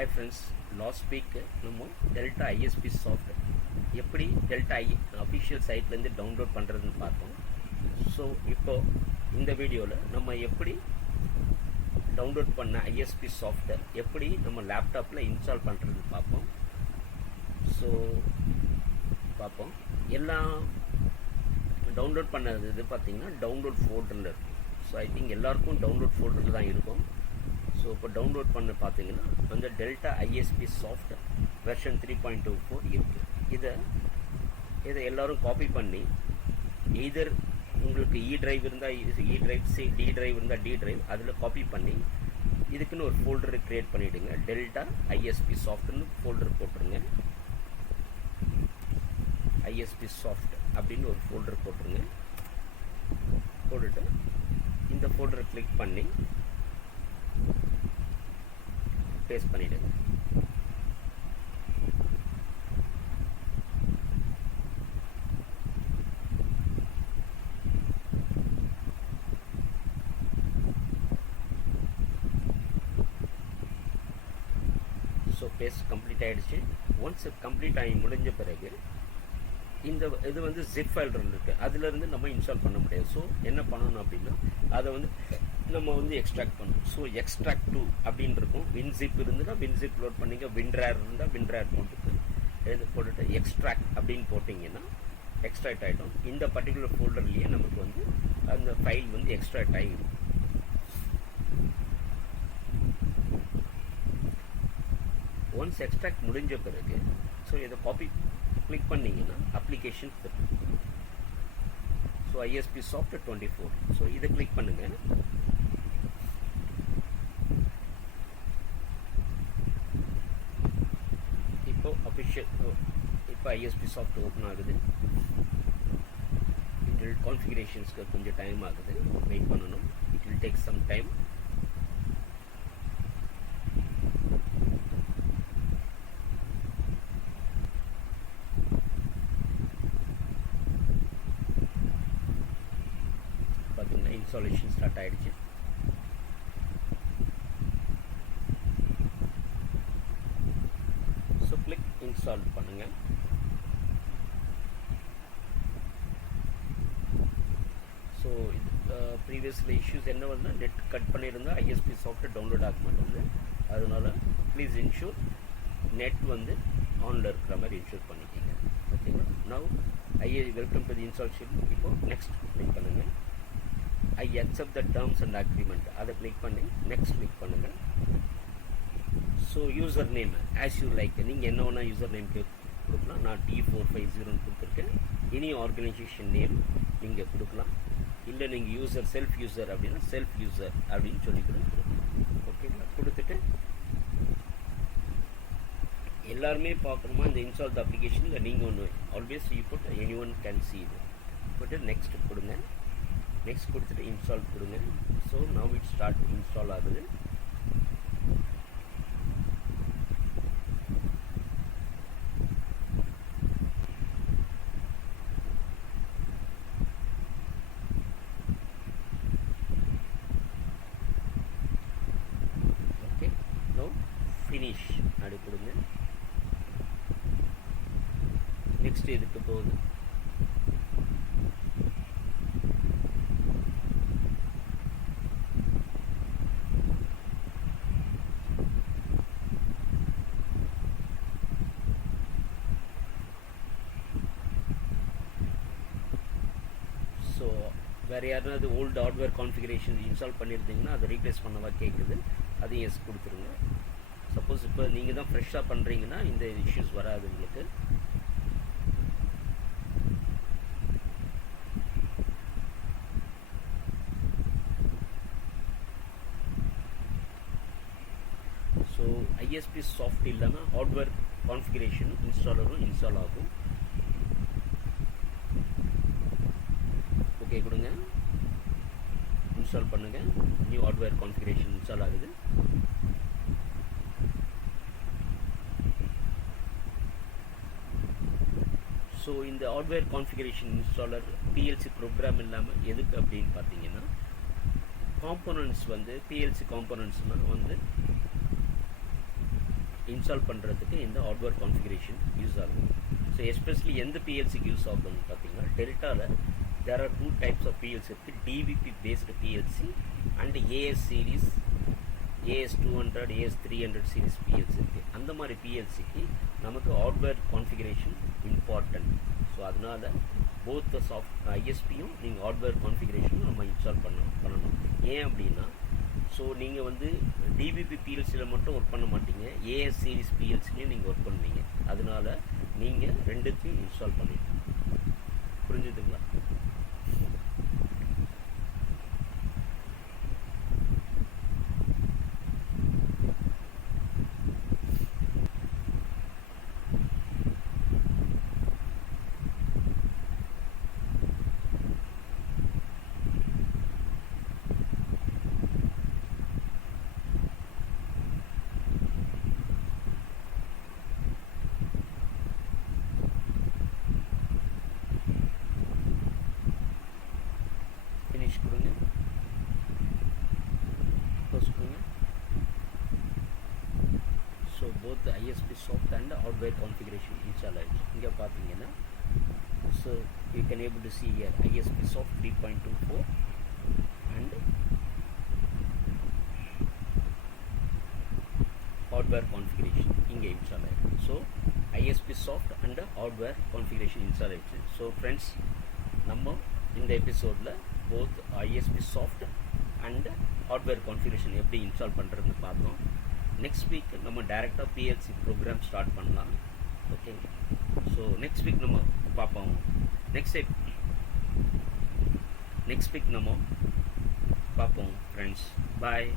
Hi friends, last week நம்ம delta ISP soft எப்படி delta official சைட்லேருந்து டவுன்லோட் பண்ணுறதுன்னு பார்த்தோம். ஸோ இப்போ இந்த வீடியோவில் நம்ம எப்படி டவுன்லோட் பண்ண ஐஎஸ்பி சாஃப்ட்டை எப்படி நம்ம லேப்டாப்பில் இன்ஸ்டால் பண்ணுறதுன்னு பார்ப்போம். ஸோ பார்ப்போம். எல்லாம் டவுன்லோட் பண்ணது இது பார்த்திங்கன்னா டவுன்லோட் ஃபோல்டரில் இருக்கும். ஸோ ஐ திங்க் எல்லாருக்கும் டவுன்லோட் ஃபோல்டரில் தான் இருக்கும். ஸோ இப்போ டவுன்லோட் பண்ண பார்த்தீங்கன்னா அந்த டெல்டா ஐஎஸ்பி சாஃப்ட் வெர்ஷன் 3.24 இருக்குது. இதை எல்லோரும் காப்பி பண்ணி எய்தர் உங்களுக்கு இ டிரைவ் இருந்தால் இ டிரைவ், டி டிரைவ் இருந்தால் டி டிரைவ், அதில் காப்பி பண்ணி இதுக்குன்னு ஒரு ஃபோல்டரை க்ரியேட் பண்ணிவிடுங்க. டெல்டா ஐஎஸ்பி சாஃப்ட்னு ஃபோல்டர் போட்டுருங்க. ஐஎஸ்பி சாஃப்ட் அப்படின்னு ஒரு ஃபோல்டர் போட்டுருங்க. போட்டுட்டு இந்த ஃபோல்டரை கிளிக் பண்ணி பேஸ்ட் பண்ணிடுங்க. ஸோ பேஸ்ட் கம்ப்ளீட் ஆகிடுச்சு. ஒன்ஸ் கம்ப்ளீட் ஆகி முடிஞ்ச பிறகு இது வந்து ஜிப் ஃபைல் இருக்குது, அதுலேருந்து நம்ம இன்ஸ்டால் பண்ண முடியாது. ஸோ என்ன பண்ணணும் அப்படின்னா அதை வந்து நம்ம வந்து எக்ஸ்ட்ராக்ட் பண்ணணும். ஸோ எக்ஸ்ட்ராக்ட் டு அப்படின்னு இருக்கும். வின்சிப் இருந்துன்னா வின்சிப் லோட் பண்ணிங்க, வின்ரேர் இருந்தால் வின்ரேர் போட்டுட்டு எக்ஸ்ட்ராக்ட் அப்படின்னு போட்டிங்கன்னா எக்ஸ்ட்ராக்ட் ஆகிடும். இந்த பர்டிகுலர் ஃபோல்டர்லேயே நமக்கு வந்து அந்த ஃபைல் வந்து எக்ஸ்ட்ராக்ட் ஆகிடும். ஒன்ஸ் எக்ஸ்ட்ராக்ட் முடிஞ்ச பிறகு ஸோ இதை காப்பி கிளிக் பண்ணிங்கன்னா அப்ளிகேஷன் இருக்கும். So ISP soft 24. ஸோ இதை கிளிக் பண்ணுங்கள். இப்போ இப்போ ஐஎஸ்பி சாஃப்ட் ஓப்பன் ஆகுது. இட் வில் கான்ஃபிகரேஷன்ஸ்க்கு கொஞ்சம் டைம் ஆகுது, வெயிட் பண்ணணும். It will take some time. பார்த்தீங்கன்னா இன்ஸ்டாலேஷன் ஸ்டார்ட் ஆகிடுச்சு. ஸோ கிளிக் இன்ஸ்டால் பண்ணுங்கள். ஸோ இது ப்ரீவியஸில் இஷ்யூஸ் என்ன வந்து நெட் கட் பண்ணியிருந்தால் ஐஎஸ்பி சாஃப்ட்வேர் டவுன்லோட் ஆக மாட்டேங்குது. அதனால் ப்ளீஸ் இன்ஷூர் நெட் வந்து ஆனில் இருக்கிற மாதிரி இன்ஷூர் பண்ணிக்கோங்க. ஓகேங்களா? Now welcome to the installation. இப்போது நெக்ஸ்ட் கிளிக் பண்ணுங்கள். I accept the terms and agreement அதை கிளிக் பண்ணி நெக்ஸ்ட் கிளிக் பண்ணுங்கள். So user name as you like, நீங்கள் என்ன வேணால் யூசர் நேம் கொடுக்கலாம். நான் T450 கொடுத்துருக்கேன். எனி ஆர்கனைசேஷன் நேம் நீங்கள் கொடுக்கலாம். இல்லை நீங்கள் செல்ஃப் யூசர் அப்படின்னா செல்ஃப் யூசர் அப்படின்னு சொல்லி கொடுக்கலாம். ஓகேங்களா? கொடுத்துட்டு எல்லாருமே பார்க்கணுமா இந்த இன்ஸ்டால் த அப்ளிகேஷன்? இல்லை நீங்கள் ஒன்று always you put any one can see இது போட்டு நெக்ஸ்ட் கொடுங்க. நெக்ஸ்ட் கொடுத்துட்டு இன்ஸ்டால் கொடுங்க. So now it start install ஆகுது. ஓகே, நவ் ஃபினிஷ் அப்படி கொடுங்க. நெக்ஸ்ட் இதுக்கு போகுது. ஸோ வேறு யாருனாவது ஓல்டு ஹார்ட்வேர் கான்ஃபிகரேஷன் இன்ஸ்டால் பண்ணியிருந்தீங்கன்னா அதை ரீப்ளேஸ் பண்ணவா கேட்குது. அதையும் எஸ் கொடுத்துருங்க. சப்போஸ் இப்போ நீங்கள் தான் ஃப்ரெஷ்ஷாக பண்ணுறீங்கன்னா இந்த இஷ்யூஸ் வராது உங்களுக்கு. ஸோ ஐஎஸ்பி சாஃப்ட் இல்லைன்னா ஹார்ட்வேர் கான்ஃபிகரேஷன் இன்ஸ்டாலரும் இன்ஸ்டால் ஆகும். ஓகே கொடுங்க, இன்ஸ்டால் பண்ணுங்கள். நியூ ஹார்ட்வேர் கான்ஃபிகரேஷன் இன்ஸ்டால் ஆகுது. ஸோ இந்த hardware configuration installer PLC program இல்லாமல் எதுக்கு அப்படின்னு பார்த்தீங்கன்னா காம்போனன்ட்ஸ் வந்து பிஎல்சி காம்போனன்ட்ஸ்னால் வந்து இன்ஸ்டால் பண்ணுறதுக்கு இந்த ஹார்ட்வேர் கான்ஃபிகரேஷன் யூஸ் ஆகும். ஸோ எஸ்பெஷலி எந்த பிஎல்சிக்கு யூஸ் ஆகும்னு பார்த்தீங்கன்னா, டெல்டாவில் there are 2 types of PLC இருக்குது. DVP based PLC and AS series, AS200, AS300 series PLC இருக்குது. அந்த மாதிரி பிஎல்சிக்கு நமக்கு ஹார்ட்வேர் கான்ஃபிகரேஷன் இம்பார்ட்டன்ட். ஸோ அதனால் போத் ஐஎஸ்பியும் நீங்கள் ஹார்ட்வேர் கான்ஃபிகரேஷனும் நம்ம இன்ஸ்டால் பண்ணணும். ஏன் அப்படின்னா, ஸோ நீங்கள் வந்து டிபிபி பிஎல்சியில் மட்டும் ஒர்க் பண்ண மாட்டீங்க, ஏஎஸ் சீரீஸ் பிஎல்சிலையும் நீங்கள் ஒர்க் பண்ணுவீங்க. அதனால் நீங்கள் ரெண்டுத்தையும் இன்ஸ்டால் பண்ணிடணும். புரிஞ்சுதுங்களா? கொடுங்க, க்ளோஸ் கொடுங்க. So both ISP soft and hardware configuration install ஆகிடுச்சு. இங்கே பார்த்தீங்கன்னா, so you can able to see here ISP soft 3.24 and hardware configuration இங்கே இன்ஸ்டால் ஆகிடுச்சு. So ISP soft and hardware configuration install ஆகிடுச்சு. ஸோ ஃப்ரெண்ட்ஸ், நம்ம இந்த எபிசோடில் both ISP soft and hardware configuration எப்படி இன்ஸ்டால் பண்ணுறதுன்னு பார்த்தோம். நெக்ஸ்ட் வீக் நம்ம டைரெக்டாக பிஎல்சி ப்ரோக்ராம் ஸ்டார்ட் பண்ணலாம். ஓகேங்க. ஸோ நெக்ஸ்ட் வீக் நம்ம பார்ப்போம். நெக்ஸ்ட் வீக் நம்ம பார்ப்போம் ஃப்ரெண்ட்ஸ். பாய்.